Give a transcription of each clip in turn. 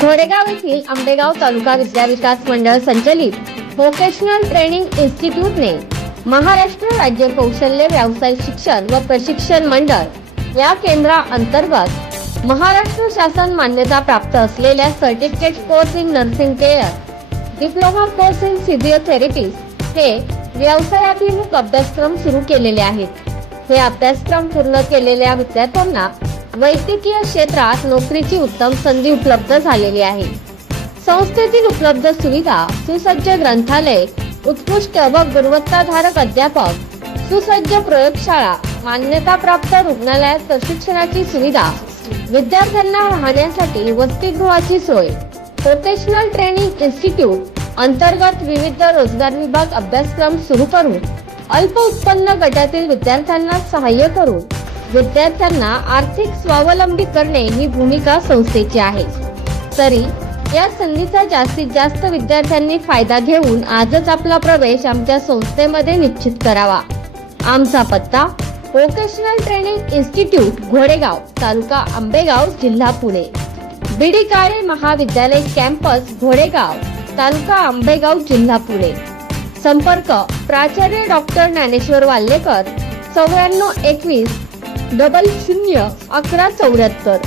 घोडेगाव येथील आंबेगाव तालुका विद्याविकास मंडळ संचलित व्होकेशनल ट्रेनिंग इन्स्टिट्यूटने महाराष्ट्र राज्य कौशल्य व्यवसाय शिक्षण व प्रशिक्षण मंडळ या केंद्राअंतर्गत महाराष्ट्र शासन मान्यता प्राप्त असलेल्या certificate course in nursing care, diploma course in physiotherapy हे व्यवसायाभिमुख अभ्यासक्रम सुरू केलेले आहेत। हे अभ्यासक्रम पूर्ण केलेल्या विद्यार्थ्यांना वैद्यकीय क्षेत्रात नोकरीची उत्तम संधी उपलब्ध झालेली आहे। संस्थेतील उपलब्ध सुविधा, सुसज्ज ग्रंथालय, उत्कृष्ट व गुणवत्ताधारक अध्यापक, सुसज्ज प्रयोगशाळा, मान्यताप्राप्त रुग्णालयात प्रशिक्षणाची सुविधा, विद्यार्थ्यांना राहण्यासाठी वसतिगृहाची सोय, व्होकेशनल ट्रेनिंग इन्स्टिट्यूट अंतर्गत विविध रोजगार विभाग अभ्यासक्रम सुरू करून अल्प उत्पन्न गटातील विद्यार्थ्यांना सहाय्य करून विद्यार्थ्यांना आर्थिक स्वावलंबी करणे ही भूमिका संस्थेची आहे। तरी या संधीचा जास्तीत जास्त विद्यार्थ्यांनी फायदा घेऊन आजच आपला प्रवेश आमच्या संस्थेमध्ये निश्चित करावा। आमचा पत्ता व्होकेशनल ट्रेनिंग इन्स्टिट्यूट, घोडेगाव, तालुका आंबेगाव, जिल्हा पुणे। बीडी काळे महाविद्यालय कॅम्पस, घोडेगाव, तालुका आंबेगाव, जिल्हा पुणे। संपर्क प्राचार्य डॉक्टर ज्ञानेश्वर वाल्लेकर 9421 00 1174।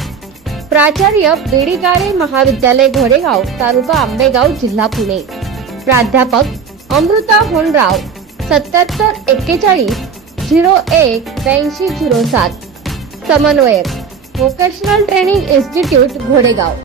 प्राचार्य बीडी काळे महाविद्यालय, घोडेगाव, तालुका आंबेगाव, जिल्हा पुणे। प्राध्यापक अमृता होनराव 77 41 01 82 07। समन्वयक व्होकेशनल ट्रेनिंग इन्स्टिट्यूट, घोडेगाव।